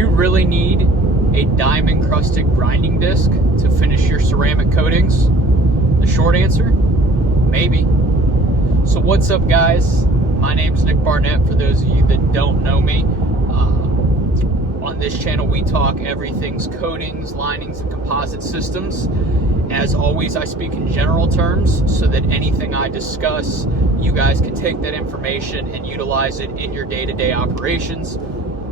you really need a diamond crusted grinding disc to finish your ceramic coatings? The short answer, maybe. So what's up, guys? My name's Nick Barnett, for those of you that don't know me. On this channel we talk everything's coatings, linings, and composite systems. As always, I speak in general terms so that anything I discuss, you guys can take that information and utilize it in your day-to-day operations,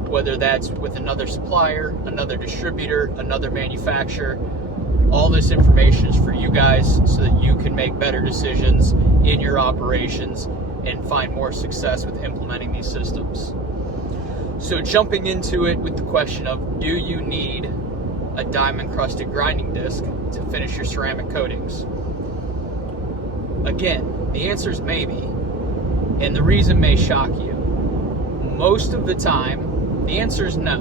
whether that's with another supplier, another distributor, another manufacturer. All this information is for you guys so that you can make better decisions in your operations and find more success with implementing these systems. So jumping into it with the question of, do you need a diamond crusted grinding disc to finish your ceramic coatings? Again, the answer is maybe, and the reason may shock you. Most of the time, the answer is no.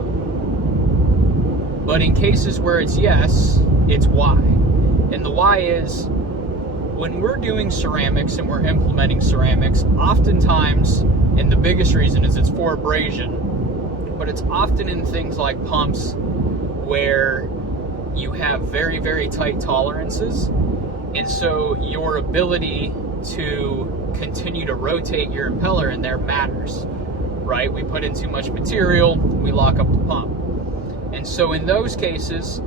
But in cases where it's yes, it's why. And the why is, when we're doing ceramics and we're implementing ceramics, oftentimes, and the biggest reason is it's for abrasion, but it's often in things like pumps where you have very, very tight tolerances. And so your ability to continue to rotate your impeller in there matters, right? We put in too much material, we lock up the pump. And so in those cases,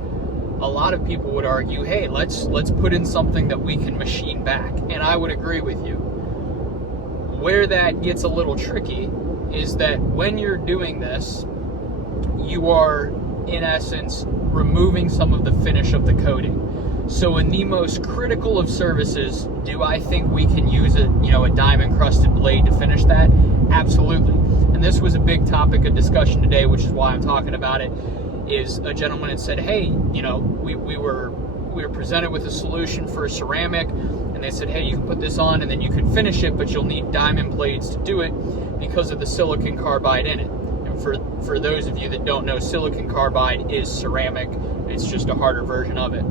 a lot of people would argue, hey, let's put in something that we can machine back. And I would agree with you. Where that gets a little tricky is that when you're doing this, you are, in essence, removing some of the finish of the coating. So in the most critical of services, do I think we can use a diamond crusted blade to finish that? Absolutely. And this was a big topic of discussion today, which is why I'm talking about it. Is a gentleman had said, hey, we were presented with a solution for a ceramic, and they said, hey, you can put this on and then you can finish it, but you'll need diamond blades to do it because of the silicon carbide in it. And for those of you that don't know, silicon carbide is ceramic. It's just a harder version of it.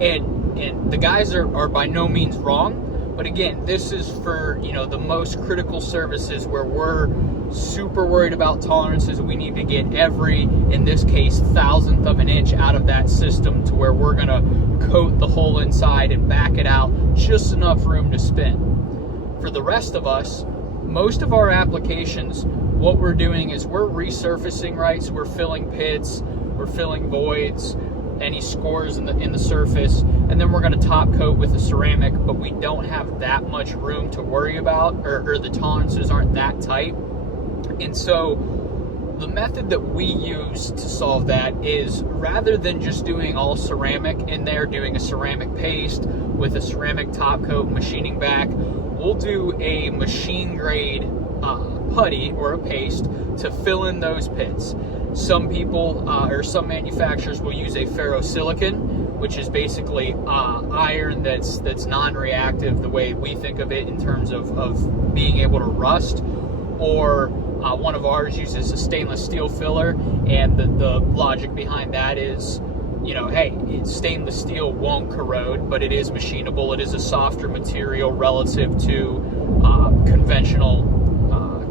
And the guys are by no means wrong, but again, this is for the most critical services where we're super worried about tolerances. We need to get every, in this case, thousandth of an inch out of that system to where we're gonna coat the whole inside and back it out, just enough room to spin. For the rest of us, most of our applications, what we're doing is we're resurfacing, right? So we're filling pits, we're filling voids, any scores in the surface, and then we're going to top coat with a ceramic, but we don't have that much room to worry about, or the tolerances aren't that tight. And so the method that we use to solve that is, rather than just doing all ceramic in there, doing a ceramic paste with a ceramic top coat, machining back, we'll do a machine grade putty or a paste to fill in those pits. Some people or some manufacturers will use a ferrosilicon, which is basically iron that's non-reactive the way we think of it in terms of being able to rust. Or one of ours uses a stainless steel filler, and the logic behind that is, hey, stainless steel won't corrode, but it is machinable. It is a softer material relative to conventional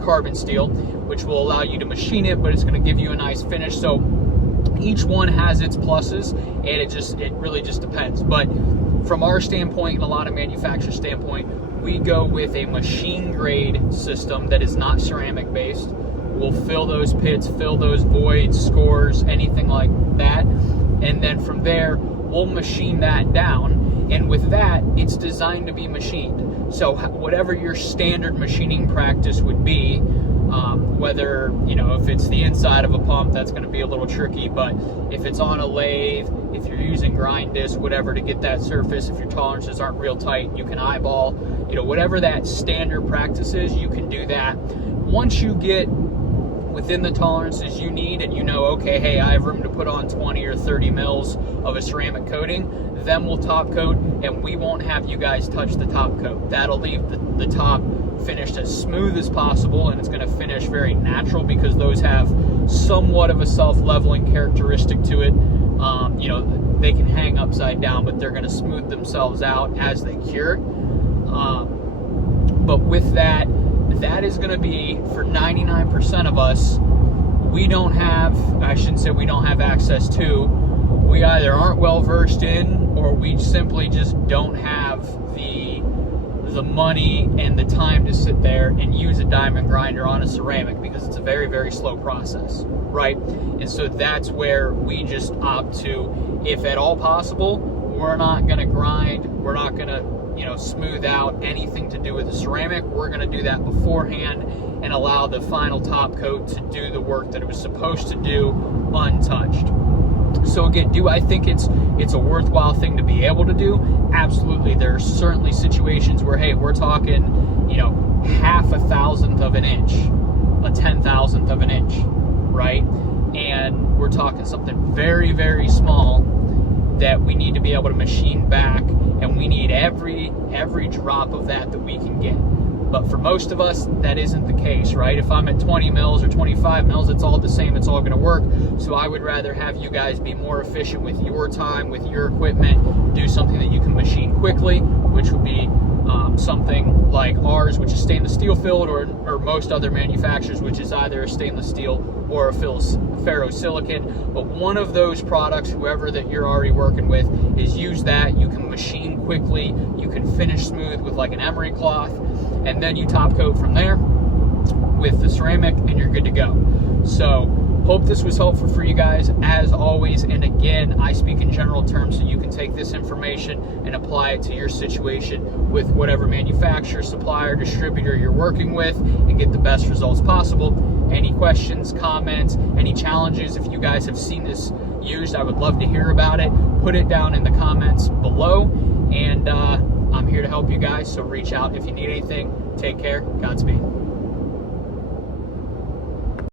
carbon steel, which will allow you to machine it, but it's going to give you a nice finish. So each one has its pluses, and it really just depends. But from our standpoint and a lot of manufacturer standpoint, we go with a machine grade system that is not ceramic based. We'll fill those pits, fill those voids, scores, anything like that, and then from there we'll machine that down. And with that, it's designed to be machined. So whatever your standard machining practice would be, whether, if it's the inside of a pump, that's going to be a little tricky, but if it's on a lathe, if you're using grind disc, whatever, to get that surface, if your tolerances aren't real tight, you can eyeball, whatever that standard practice is, you can do that. Once you get within the tolerances you need, and okay, hey, I have room to put on 20 or 30 mils of a ceramic coating, then we'll top coat, and we won't have you guys touch the top coat. That'll leave the top finished as smooth as possible, and it's going to finish very natural because those have somewhat of a self-leveling characteristic to it. They can hang upside down, but they're going to smooth themselves out as they cure. But with that is going to be, for 99% of us, we don't have, I shouldn't say we don't have access to, we either aren't well versed in, or we simply just don't have the money and the time to sit there and use a diamond grinder on a ceramic, because it's a very, very slow process, right? And so that's where we just opt to, if at all possible, we're not going to grind, we're not going to, you know, smooth out anything to do with the ceramic. We're going to do that beforehand and allow the final top coat to do the work that it was supposed to do untouched. So again, do I think it's a worthwhile thing to be able to do? Absolutely. There are certainly situations where, hey, we're talking, you know, 0.5 of an inch, 1/10,000th of an inch, right? And we're talking something very, very small that we need to be able to machine back, and we need every drop of that we can get. But for most of us, that isn't the case, right? If I'm at 20 mils or 25 mils, it's all the same, it's all gonna work. So I would rather have you guys be more efficient with your time, with your equipment, do something that you can machine quickly, which would be something like ours, which is stainless steel filled, or most other manufacturers, which is either a stainless steel or a ferrosilicon. But one of those products, whoever that you're already working with, is use that. You can machine quickly, you can finish smooth with like an emery cloth, and then you top coat from there with the ceramic, and you're good to go. So hope this was helpful for you guys, as always. And again, I speak in general terms, so you can take this information and apply it to your situation with whatever manufacturer, supplier, distributor you're working with, and get the best results possible. Any questions, comments, any challenges, if you guys have seen this used, I would love to hear about it. Put it down in the comments below, and I'm here to help you guys, so reach out if you need anything. Take care. Godspeed.